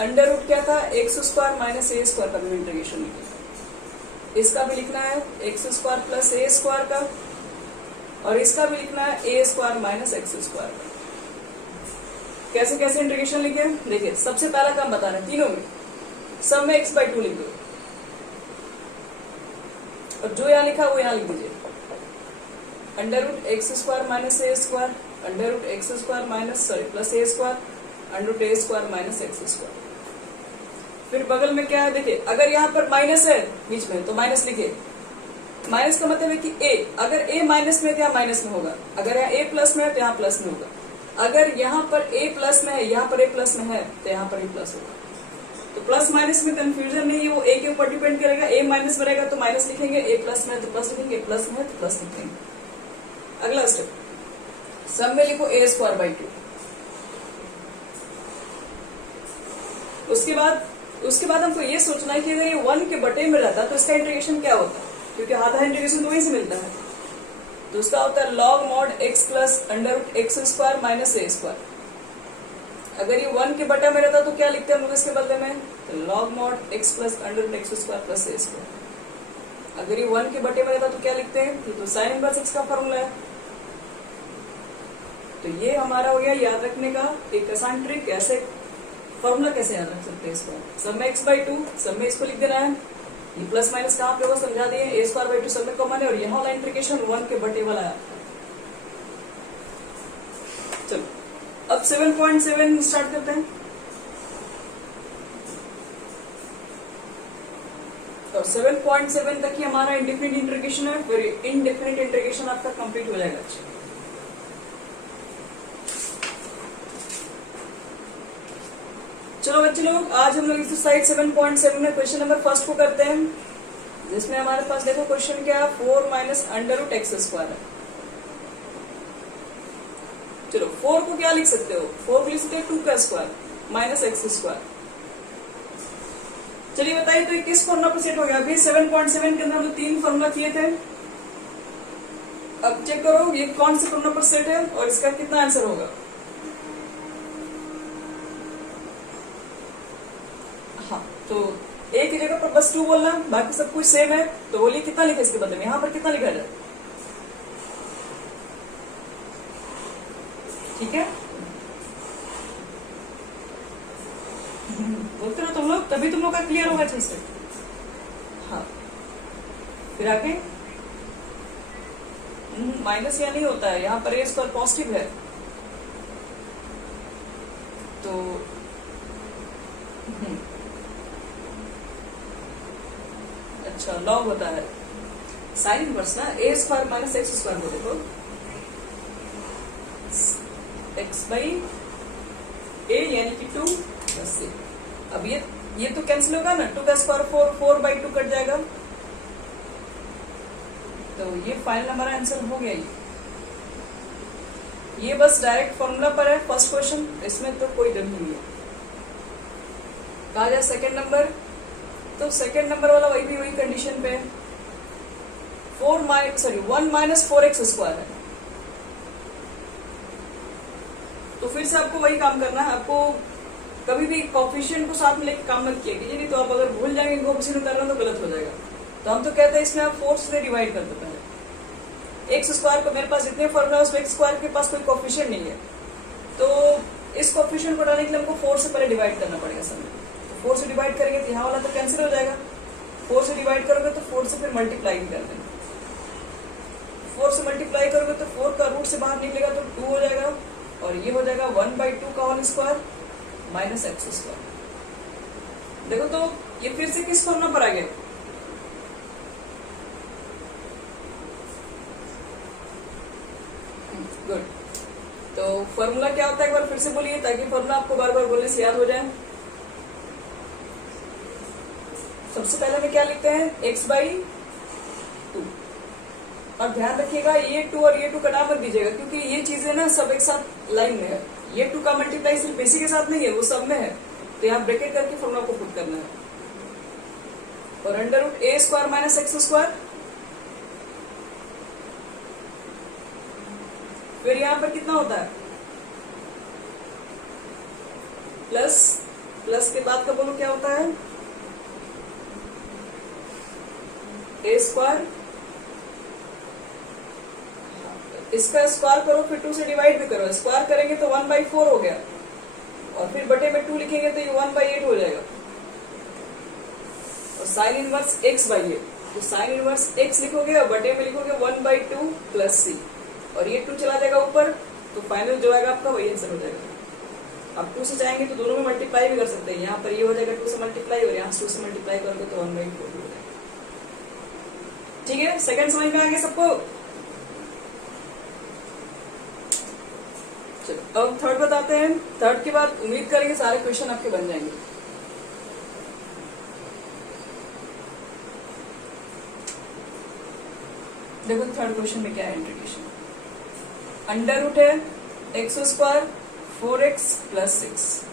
Under root क्या था, x square minus a square का भी इंटीग्रेशन लिखा। इसका भी लिखना है x square plus a square का, और इसका भी लिखना है ए स्क्वायर माइनस एक्स स्क्वायर का। कैसे कैसे इंटीग्रेशन लिखे, देखिए सबसे पहला काम बता रहे हैं तीनों में, सब में x बाई 2 लिख दो, और जो यहाँ लिखा वो यहाँ लिख दीजिए, under root x square minus a square, under root x square minus plus a square, under root a square minus x square. फिर बगल में क्या है, देखिए अगर यहाँ पर माइनस है बीच में तो माइनस लिखे। माइनस का मतलब है कि a, अगर a माइनस में है तो यहाँ माइनस में होगा, अगर यहाँ a प्लस में है तो यहाँ प्लस में होगा, अगर यहाँ पर a प्लस में है यहाँ पर a प्लस में है तो यहाँ पर a प्लस होगा। तो प्लस माइनस में कंफ्यूजन नहीं है, वो a के ऊपर डिपेंड करेगा। a माइनस में रहेगा तो माइनस लिखेंगे, a प्लस में है तो प्लस लिखेंगे, प्लस में है तो प्लस लिखेंगे। अगला स्टेप, सब में लिखो a स्क्वायर बाई 2। उसके बाद हमको ये सोचना है कि अगर ये 1 के बटे में रहता तो इसका इंटीग्रेशन क्या होता है, क्योंकि आधा इंटीग्रेशन तो वहीं से मिलता है। तो उसका होता है log mod x plus under root x square minus a square. अगर ये 1 के बटे में रहता तो क्या लिखते हैं हम लोग इसके बदले में, तो log mod x plus under root x square plus a square. अगर ये 1 के बटे में रहता तो क्या लिखते हैं, तो साइन इनवर्स एक्स का फॉर्मूला है। तो ये हमारा हो गया याद रखने का एक आसान ट्रिक, कैसे फॉर्मूला कैसे याद रख सकते हैं इसको। सब में x बाई 2, सब में इसको लिख देना है, ये प्लस माइनस कहाँ पे होगा समझा दिए, ए स्क्वायर बाई 2 सब में कॉमन है, और यहाँ वाला इंटीग्रेशन 1 के बटे वाला है। चलो अब 7.7 स्टार्ट करते हैं, और 7.7 तक ही हमारा इंडेफिनिट इंटीग्रेशन है, फिर इनडेफिनिट इंटीग्रेशन आपका कंप्लीट हो जाएगा। चलो बच्चे लोग, आज हम लोग एक्सरसाइज 7.7 में क्वेश्चन नंबर फर्स्ट को करते हैं, जिसमें हमारे पास देखो क्वेश्चन क्या है, 4 minus under root x square है। चलो 4 को क्या लिख सकते हो, 4 को लिख सकते हो 2 का स्क्वायर माइनस एक्स स्क्वायर। चलिए बताइए तो ये किस फॉर्मूला पर सेट हो गया। अभी 7.7 के अंदर हम लोग 3 फॉर्मूला किए थे, अब चेक करो ये कौन से फॉर्मूला पर सेट है और इसका कितना आंसर होगा। तो एक की जगह पर बस 2 बोलना, बाकी सब कुछ सेम है। तो बोलिए कितना लिखा इसके बदले में, यहाँ पर कितना लिखा जाए, ठीक है बोलते रहो तुम लोग, तभी तुम लोग का क्लियर होगा अच्छे से। हाँ फिर आगे माइनस या नहीं होता है, यहाँ पर ए स्क्वायर पॉजिटिव है तो अच्छा लॉग होता है साइन इनवर्स ना, ए स्क्वायर माइनस एक्स स्क्वायर को देखो एक्स बाई ए यानी कि 2 प्लस ए। अब ये तो कैंसिल होगा ना, 2 का स्क्वायर 4 बाई 2 कट जाएगा, तो ये फाइनल हमारा आंसर हो गया। ये बस डायरेक्ट फॉर्मूला पर है फर्स्ट क्वेश्चन, इसमें तो कोई डर नहीं है। कहा जाए सेकेंड नंबर, तो सेकेंड नंबर वाला वही कंडीशन पे 1 माइनस 4x स्क्वायर है। तो फिर से आपको वही काम करना है, आपको कभी भी कोएफिशिएंट को साथ में लेके काम मत किया कीजिए, नहीं तो आप अगर भूल जाएंगे कोएफिशिएंट उतारना तो गलत हो जाएगा। तो हम तो कहते हैं इसमें आप 4 से डिवाइड कर देते हैं। एक्स स्क्वायर को मेरे पास जितने फॉर्मूला है उसमें एक्स स्क्वायर के पास कोई कोएफिशिएंट नहीं है, तो इस कोएफिशिएंट को डालने के लिए हमको 4 से पहले डिवाइड करना पड़ेगा सब। 4 से डिवाइड करेंगे तो यहाँ वाला तो कैंसिल हो जाएगा, 4 से डिवाइड करोगे तो 4 से फिर मल्टीप्लाई भी कर देंगे। 4 से मल्टीप्लाई करोगे तो 4 का रूट से बाहर निकलेगा तो 2 हो जाएगा, और ये हो जाएगा 1/2 का whole square minus x square. देखो तो ये फिर से किस फॉर्मूला पर आ गया, गुड। तो फॉर्मूला क्या होता है एक बार फिर से बोलिए, ताकि फॉर्मूला आपको बार बार बोलने से याद हो जाए। सबसे पहले में क्या लिखते हैं, x बाई 2, और ध्यान रखिएगा ये 2 और ये 2 कटा मत दीजिएगा, क्योंकि ये चीजें ना सब एक साथ लाइन में है। ये 2 का मल्टीप्लाई सिर्फ बेसी के साथ नहीं है, वो सब में है, तो यहाँ ब्रैकेट करके फॉर्मूला को पुट करना है। और under root a square minus x square, फिर यहाँ पर कितना होता है प्लस प्लस के बाद का बोलो क्या होता है, ए स्क्वायर, इसका स्क्वायर करो फिर 2 से डिवाइड भी करो, स्क्वायर करेंगे तो 1/4 हो गया, और फिर बटे में 2 लिखेंगे तो ये 1/8 हो जाएगा, और साइन इनवर्स x बाई ए, तो साइन इनवर्स x लिखोगे और बटे में लिखोगे 1/2 प्लस सी, और ये 2 चला जाएगा ऊपर, तो फाइनल जो आएगा आपका वही आंसर हो जाएगा। अब 2 से चाहेंगे तो दोनों में मल्टीप्लाई भी कर सकते हैं, यहाँ पर ये हो जाएगा 2 से मल्टीप्लाई, और यहाँ से 2 से मल्टीप्लाई करोगे तो 1/4 हो जाएगा। ठीक है, सेकंड समझ में आ गया सबको? चलो अब थर्ड बताते हैं। थर्ड के बाद उम्मीद करेंगे सारे क्वेश्चन आपके बन जाएंगे। देखो थर्ड क्वेश्चन में क्या है, इंटीग्रेशन अंडर रूट है एक्स स्क्वायर 4x प्लस 6।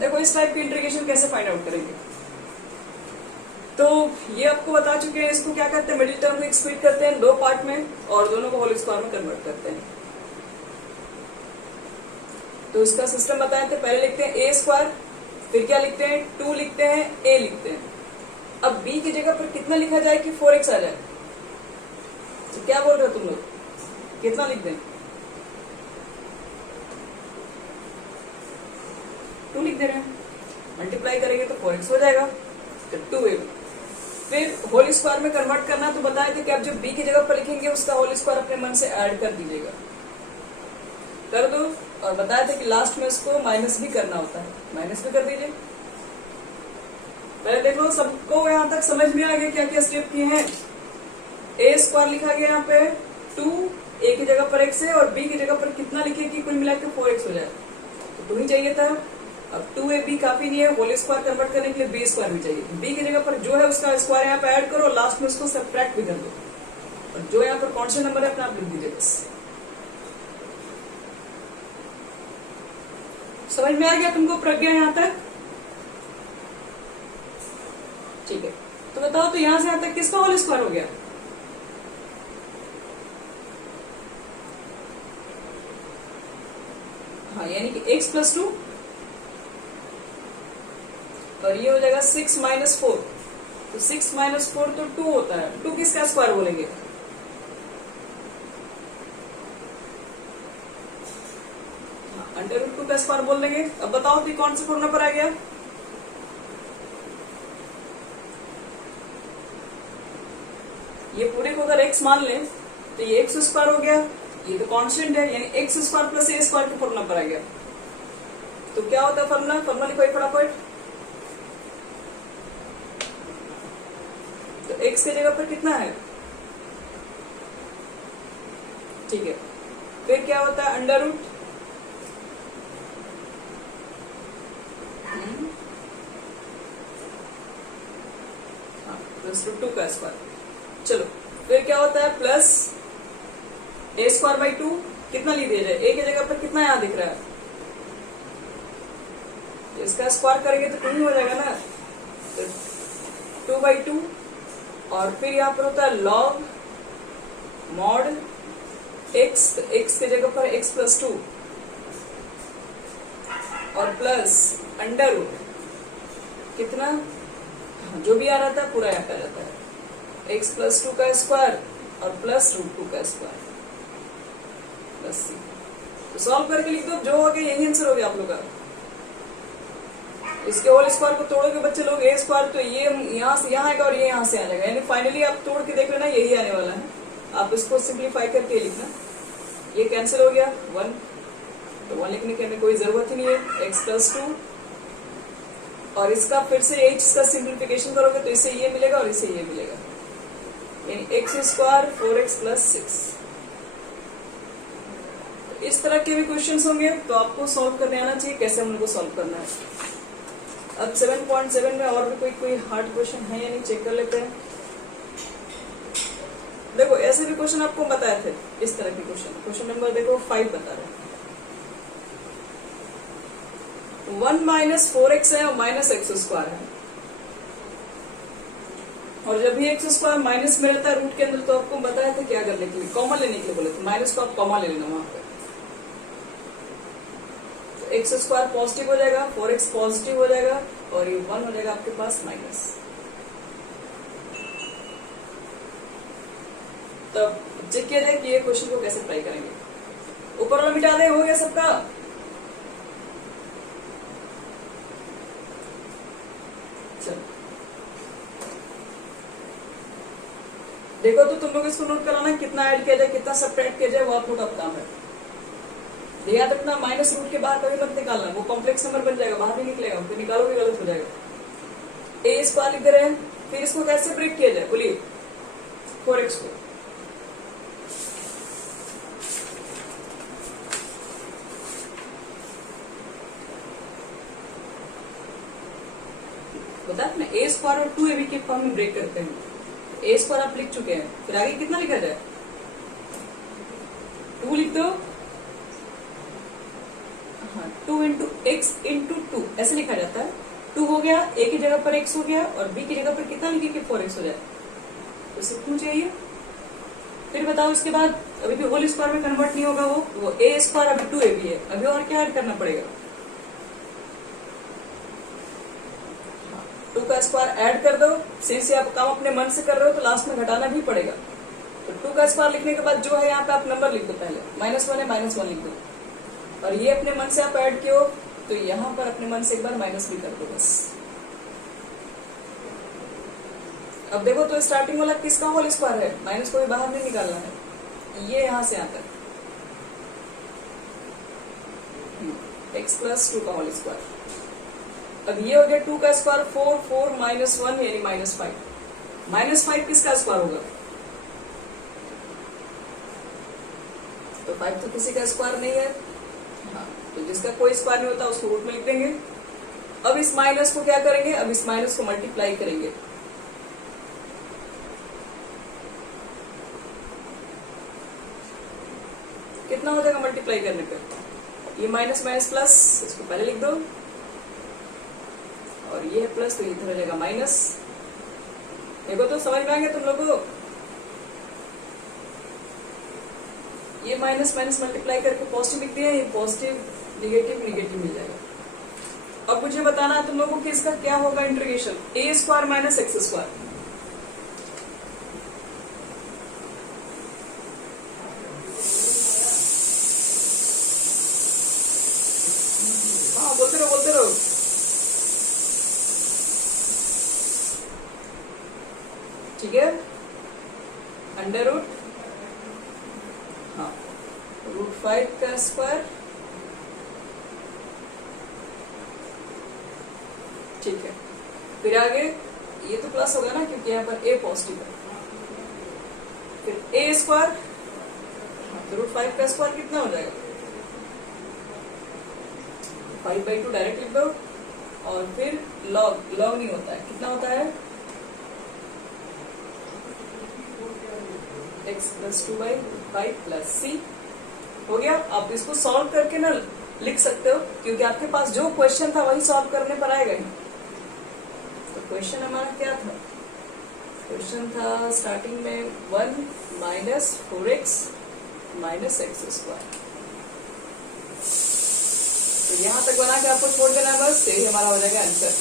देखो इस टाइप की इंटीग्रेशन कैसे फाइंड आउट करेंगे, तो ये आपको बता चुके हैं। इसको क्या करते हैं, मिडिल टर्म को स्प्लिट करते हैं 2 पार्ट में और दोनों को होल स्क्वायर में कन्वर्ट करते हैं। तो इसका सिस्टम बताए थे, पहले लिखते हैं ए स्क्वायर, फिर क्या लिखते हैं 2 लिखते हैं, ए लिखते हैं। अब बी की जगह पर कितना लिखा जाए कि 4x आ जाए, तो क्या बोल रहे हो तुम लोग, कितना लिख दें? 2 लिख दे रहे हैं, मल्टीप्लाई करेंगे तो 4x हो जाएगा, तो 2a। फिर होल स्क्वायर में कन्वर्ट करना, तो बताए थे कि आप जब b की जगह पर लिखेंगे उसका होल स्क्वायर अपने मन से ऐड कर दीजिएगा, कर दो। और बताया था कि लास्ट में उसको माइनस भी करना होता है, माइनस भी कर दीजिए। पहले देख लो सबको यहाँ तक समझ में आ गया क्या क्या स्टेप किए हैं। ए स्क्वायर लिखा गया यहाँ पे 2, ए की जगह पर x है, और b की जगह पर कितना लिखे कि कुल मिला के 4x हो जाए, तो 2 ही चाहिए था। अब 2ab काफी नहीं है, होल स्क्वायर कन्वर्ट करने के लिए b स्क्वायर भी चाहिए। b की जगह पर जो है उसका स्क्वायर यहाँ पे ऐड करो, लास्ट में उसको सबट्रैक्ट भी कर दो, और जो यहाँ पर कांस्टेंट नंबर है अपना आप लिख दीजिए बस। समझ में आ गया तुमको प्रज्ञा यहाँ तक? ठीक है, तो बताओ तो यहाँ से यहाँ तक किसका होल स्क्वायर हो गया? हाँ, यानी कि x प्लस 2, और ये हो जाएगा 6 माइनस 4, तो 6 माइनस 4 तो 2 होता है। 2 किसका स्क्वायर बोलेंगे? अंडर रूट 2 का स्क्वायर बोल देंगे। अब बताओ कि कौन सा फॉर्मूला पर आ गया? ये पूरे को अगर x मान लें तो ये x स्क्वायर हो गया, ये तो कांस्टेंट है, यानी x square plus a square के फॉर्मूला पर आ गया। तो क्या होता है फॉर्मूला? फॉर्मूला लिखो फटाफट। तो x की जगह पर कितना है? ठीक है, फिर क्या होता है अंडर रूट प्लस रूट 2 का स्क्वायर। चलो फिर क्या होता है प्लस ए स्क्वायर बाई 2, कितना लिख दिया जाए? ए की जगह पर कितना यहाँ दिख रहा है? इसका स्क्वायर करेंगे तो 2 ही हो जाएगा ना, तो 2/2, और फिर यहाँ पर होता है लॉग मॉड x, तो x की जगह पर x प्लस 2, और प्लस अंडर रूट कितना जो भी आ रहा था पूरा यहाँ पे आ जाता है, x प्लस 2 का स्क्वायर और प्लस रूट 2 का स्क्वायर प्लस सी। तो सॉल्व करके लिख दो, जो हो गया यही आंसर हो गया आप लोग का। इसके होल स्क्वायर को तोड़ोगे बच्चे लोग, ए स्क्वायर तो ये यहाँ से यहाँ आएगा और ये यहाँ से आ जाएगा, यानी फाइनली आप तोड़ के देख लेना यही आने वाला है। आप इसको सिंप्लीफाई करके लिखना, ये कैंसिल हो गया 1, तो 1 लिखने की हमें कोई जरूरत ही नहीं है। x प्लस 2, और इसका फिर से h का सिंप्लीफिकेशन करोगे तो इससे ये मिलेगा और इससे ये मिलेगा, यानी x स्क्वायर 4x प्लस 6। तो इस तरह के भी क्वेश्चंस होंगे तो आपको सॉल्व करने आना चाहिए कैसे हम उनको सॉल्व करना है। अब 7.7 में और भी कोई हार्ड क्वेश्चन है या नहीं चेक कर लेते हैं। देखो ऐसे भी क्वेश्चन आपको बताए थे, इस तरह के क्वेश्चन नंबर देखो 5 बता रहे हैं। 1 माइनस 4x है और माइनस एक्स स्क्वायर है, और जब भी एक्स स्क्वायर माइनस में रहता है रूट के अंदर तो आपको बताया था क्या करने के लिए, कॉमन लेने के लिए बोले थे, माइनस को आप कॉमन ले लेना वहां पे। तो एक्स स्क्वायर पॉजिटिव हो जाएगा, 4x पॉजिटिव हो जाएगा और ये 1 हो जाएगा आपके पास माइनस। तब चेक किया जाए कि ये क्वेश्चन को कैसे ट्राई करेंगे। ऊपर वाला मिटा दे, हो गया सबका। चलो देखो तो तुम लोग इसको नोट कराना, कितना ऐड किया जाए कितना सब्ट्रैक्ट किया जाए वो आप लोग का काम है। याद रखना माइनस रूट के बाहर कभी मत निकालना, वो कॉम्प्लेक्स नंबर बन जाएगा, बाहर नहीं निकलेगा, फिर निकालोगे गलत हो जाएगा। ए स्क्वायर लिख दे रहे हैं, फिर इसको कैसे ब्रेक किया जाए बोलिए, 4x को बता ना, ए स्क्वायर और 2ab के फॉर्म में ब्रेक करते हैं। ए स्क्वायर आप लिख चुके हैं, फिर आगे कितना लिखा जाए, 2 लिख दो। हाँ 2 इंटू एक्स इंटू 2 ऐसे लिखा जाता है। 2 हो गया, ए की जगह पर x हो गया और b की जगह पर कितना लिखे कि 4x हो जाए, तो इसे क्यों चाहिए। फिर बताओ इसके बाद अभी भी होल स्क्वायर में कन्वर्ट नहीं होगा, वो ए स्क्वायर अभी 2ab है, अभी और क्या ऐड करना पड़ेगा, 2 का स्क्वायर ऐड कर दो। सिंस आप काम अपने मन से कर रहे हो तो लास्ट में घटाना भी पड़ेगा, तो 2 का स्क्वायर लिखने के बाद जो है यहाँ पे आप नंबर लिख दो, पहले -1 है -1 लिख दो, और ये अपने मन से आप ऐड किए हो तो यहाँ पर अपने मन से एक बार माइनस भी कर दो बस। अब देखो तो स्टार्टिंग वाला किसका होल स्क्वायर है, माइनस को भी बाहर नहीं निकालना है, ये यहाँ से यहाँ तक x प्लस 2 का होल स्क्वायर। अब ये हो गया 2 का स्क्वायर 4, 4 -1 यानी -5। -5 किसका स्क्वायर होगा, तो 5 तो किसी का स्क्वायर नहीं है। हाँ तो जिसका कोई स्क्वायर नहीं होता उसको रूट में लिख देंगे। अब इस माइनस को क्या करेंगे, अब इस माइनस को मल्टीप्लाई करेंगे, कितना हो जाएगा मल्टीप्लाई करने पर, ये माइनस माइनस प्लस, इसको पहले लिख दो, और ये है प्लस तो इधर हो जाएगा माइनस। देखो तो समझ में आ गया तुम लोगों को, ये माइनस माइनस मल्टीप्लाई करके पॉजिटिव लिख दिया, ये पॉजिटिव निगेटिव निगेटिव मिल जाएगा। अब मुझे बताना है तुम लोगों को कि इसका क्या होगा इंटीग्रेशन, ए स्क्वायर माइनस एक्स स्क्वायर। हाँ बोलते रहो बोलते रहो। ठीक है, अंडर रूट, हाँ √5 का स्क्वायर, ठीक है। फिर आगे ये तो प्लस होगा ना क्योंकि यहाँ पर a पॉजिटिव है, फिर a स्क्वायर, तो √5 का स्क्वायर कितना हो जाएगा, 5/2 डायरेक्ट लिख दो, और फिर लॉग नहीं होता है, कितना होता है x प्लस 2/5 प्लस c हो गया। आप इसको सॉल्व करके ना लिख सकते हो क्योंकि आपके पास जो क्वेश्चन था वही सॉल्व करने पर आएगा ही। तो क्वेश्चन हमारा क्या था, क्वेश्चन था स्टार्टिंग में 1 minus 4x minus x square, तो यहां तक बना के आपको छोड़ देना है बस, यही हमारा हो जाएगा आंसर।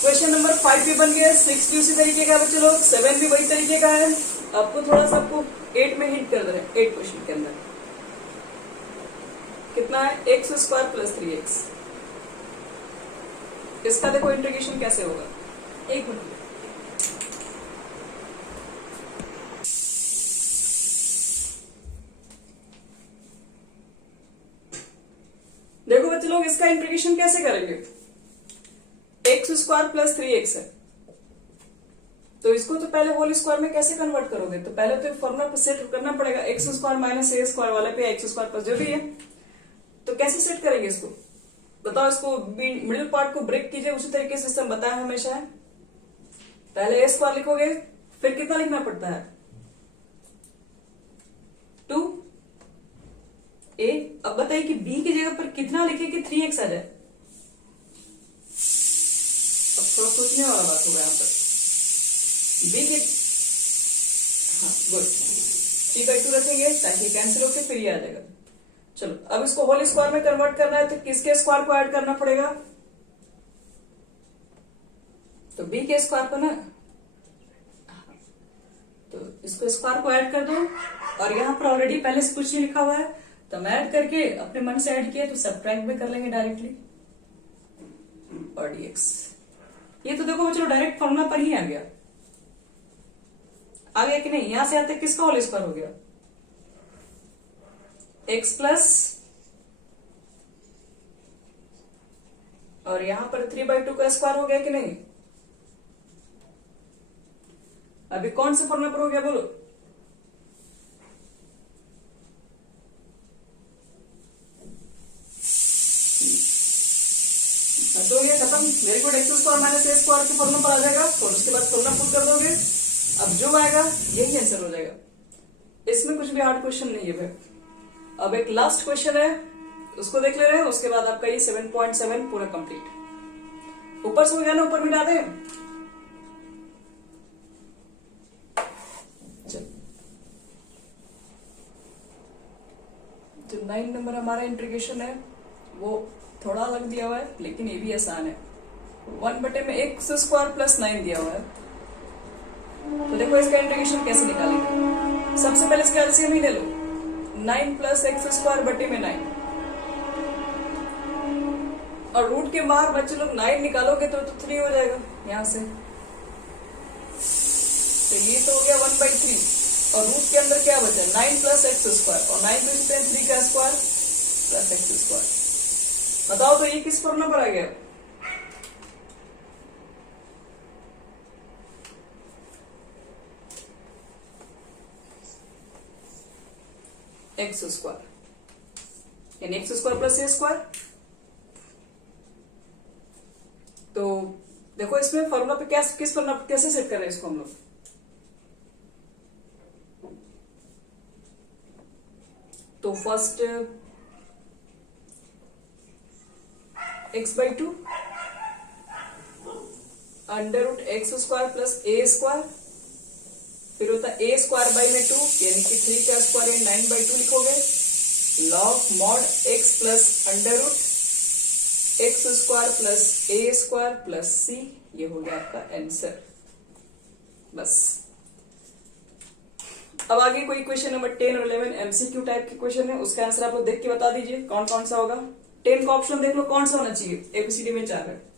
क्वेश्चन नंबर 5 भी बन गया, 6 भी उसी तरीके का बच्चे लोग, 7 भी वही तरीके का है। आपको थोड़ा सा आपको 8 में हिंट कर दे रहे हैं, 8 क्वेश्चन के अंदर कितना है, एक्स स्क्वायर प्लस 3x। इसका देखो इंटीग्रेशन कैसे होगा, एक मिनट। देखो बच्चे लोग इसका इंटीग्रेशन कैसे करेंगे, एक्स स्क्वायर प्लस 3x है, तो इसको तो पहले होल स्क्वायर में कैसे कन्वर्ट करोगे, तो पहले तो फॉर्मूला सेट करना पड़ेगा, x square minus a square वाले पे एक्स स्क्वायर प्लस जो भी है, तो कैसे सेट करेंगे इसको बताओ। इसको मिडिल पार्ट को ब्रेक कीजिए, उसी तरीके से सिस्टम बताया हमेशा है। पहले ए स्क्वायर लिखोगे, फिर कितना लिखना पड़ता है 2 ए। अब बताइए कि बी की जगह पर कितना लिखे कि 3x आ जाए, अब थोड़ा सोचने वाला बात होगा यहाँ पर। बी के हाँ गुड 3/2 रखेंगे ताकि कैंसिल होकर फिर ये आ जाएगा, चलो अब इसको होल स्क्वायर में कन्वर्ट करना है तो किसके स्क्वायर को ऐड करना पड़ेगा? तो बी के स्क्वायर को ना, तो इसको स्क्वायर को ऐड कर दो। और यहाँ पर ऑलरेडी पहले से कुछ नहीं लिखा हुआ है तो हम ऐड करके अपने मन से ऐड किया तो सब्ट्रैक्ट भी कर लेंगे डायरेक्टली। और dx ये तो देखो चलो डायरेक्ट फॉर्मूला पर ही आ गया कि नहीं? यहां से आते किसका होल स्क्वायर हो गया? x प्लस, और यहां पर 3/2 का स्क्वायर हो गया कि नहीं? अभी कौन से फॉर्मूला पर हो गया बोलो? तो हो गया खत्म। Very good. X square minus a square के फॉर्मूला पर आ जाएगा और उसके बाद फॉर्मूला पुट कर दोगे। अब जो आएगा यही आंसर हो जाएगा। इसमें कुछ भी हार्ड क्वेश्चन नहीं है भाई। अब एक लास्ट क्वेश्चन है उसको देख ले रहे हैं, उसके बाद आपका ये 7.7 पूरा कंप्लीट। ऊपर से हो गया ना, ऊपर मिटा दे। जो 9 नंबर हमारा इंटीग्रेशन है वो थोड़ा अलग दिया हुआ है लेकिन ये भी आसान है। 1/x² प्लस 9 दिया हुआ है। तो देखो इसका इंटीग्रेशन कैसे निकालेंगे। सबसे पहले इसका एलसीएम ही ले लो। 9 प्लस x² बटे में 9, और रूट के बाहर बच्चे लोग 9 निकालोगे तो 3 हो जाएगा यहां से। तो ये तो हो गया 1/3 और रूट के अंदर क्या बचा? 9 प्लस x², और 9 तो इसमें 3 का स्क्वायर प्लस x²। बताओ तो ये किस फॉर्मूला पर आ गया? x², यानी x² प्लस a²। तो देखो इसमें फॉर्मूला पे किस फॉर्मूला पे कैसे सेट कर रहे हैं इसको हम लोग? तो first x/2 √x² plus a², फिर होता है a² में 2 यानी कि 3 का स्क्वायर यानी 9/2 लिखोगे। Log mod x plus √x² plus a² plus c, ये हो गया आपका आंसर। बस अब आगे कोई क्वेश्चन नंबर 10 और 11 एमसीक्यू टाइप के क्वेश्चन है, उसका आंसर आप लोग देख के बता दीजिए कौन कौन सा होगा। 10 का ऑप्शन देख लो कौन सा होना चाहिए। एबीसीडी में 4 है।